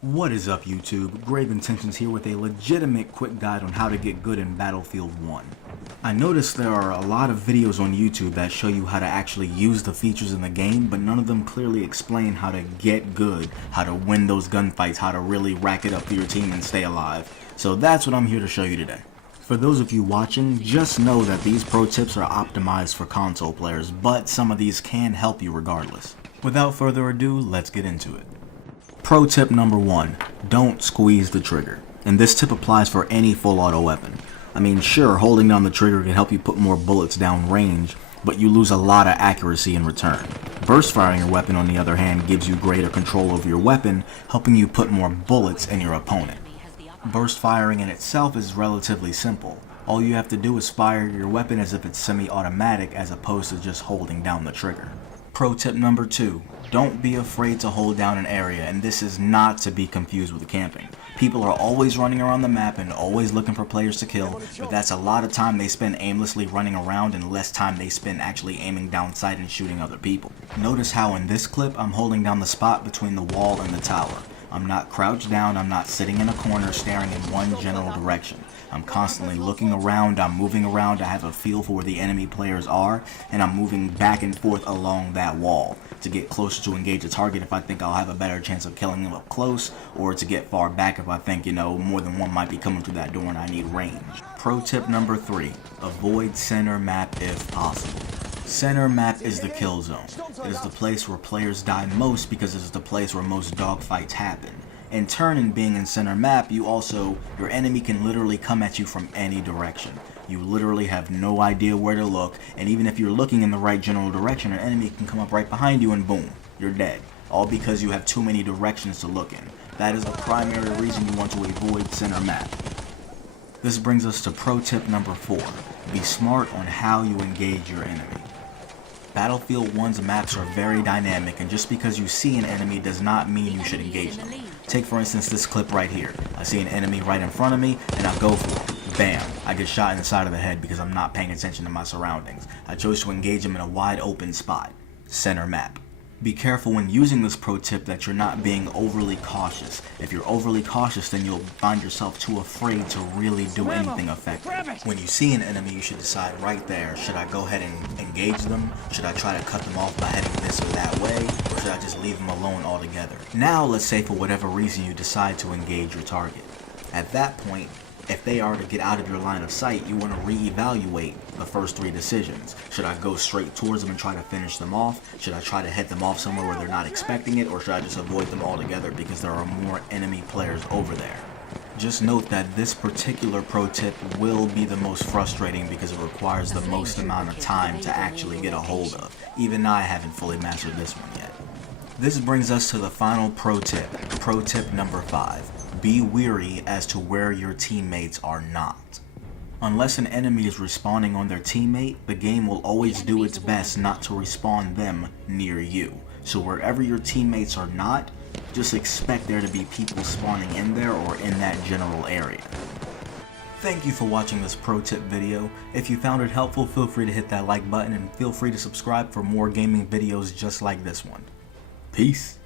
What is up, YouTube? Grave Intentions here with a legitimate quick guide on how to get good in Battlefield 1. I noticed there are a lot of videos on YouTube that show you how to actually use the features in the game, but none of them clearly explain how to get good, how to win those gunfights, how to really rack it up for your team and stay alive. So that's what I'm here to show you today. For those of you watching, just know that these pro tips are optimized for console players, but some of these can help you regardless. Without further ado, let's get into it. Pro tip number 1, don't squeeze the trigger. And this tip applies for any full auto weapon. I mean, sure, holding down the trigger can help you put more bullets down range, but you lose a lot of accuracy in return. Burst firing your weapon, on the other hand, gives you greater control over your weapon, helping you put more bullets in your opponent. Burst firing in itself is relatively simple. All you have to do is fire your weapon as if it's semi-automatic as opposed to just holding down the trigger. Pro tip number 2, don't be afraid to hold down an area, and this is not to be confused with camping. People are always running around the map and always looking for players to kill, but that's a lot of time they spend aimlessly running around and less time they spend actually aiming down sight and shooting other people. Notice how in this clip I'm holding down the spot between the wall and the tower. I'm not crouched down, I'm not sitting in a corner staring in one general direction. I'm constantly looking around, I'm moving around, I have a feel for where the enemy players are, and I'm moving back and forth along that wall to get closer to engage a target if I think I'll have a better chance of killing them up close, or to get far back if I think, more than one might be coming through that door and I need range. Pro tip number 3, avoid center map if possible. Center map is the kill zone. It is the place where players die most because it is the place where most dogfights happen. In turn, in being in center map, your enemy can literally come at you from any direction. You literally have no idea where to look, and even if you're looking in the right general direction, an enemy can come up right behind you and boom, you're dead. All because you have too many directions to look in. That is the primary reason you want to avoid center map. This brings us to pro tip number 4. Be smart on how you engage your enemy. Battlefield 1's maps are very dynamic, and just because you see an enemy does not mean you should engage them. Take for instance this clip right here. I see an enemy right in front of me, and I go for it. Bam! I get shot in the side of the head because I'm not paying attention to my surroundings. I chose to engage him in a wide open spot. Center map. Be careful when using this pro tip that you're not being overly cautious. If you're overly cautious, then you'll find yourself too afraid to really do anything effective. When you see an enemy, you should decide right there, should I go ahead and engage them? Should I try to cut them off by heading this or that way? Or should I just leave them alone altogether? Now, let's say for whatever reason you decide to engage your target. At that point, if they are to get out of your line of sight, you want to reevaluate the first 3 decisions. Should I go straight towards them and try to finish them off? Should I try to head them off somewhere where they're not expecting it? Or should I just avoid them altogether because there are more enemy players over there? Just note that this particular pro tip will be the most frustrating because it requires the most amount of time to actually get a hold of. Even I haven't fully mastered this one yet. This brings us to the final pro tip number 5. Be wary as to where your teammates are not. Unless an enemy is respawning on their teammate, the game will always do its best not to respawn them near you. So wherever your teammates are not, just expect there to be people spawning in there or in that general area. Thank you for watching this pro tip video. If you found it helpful, feel free to hit that like button and feel free to subscribe for more gaming videos just like this one. Peace.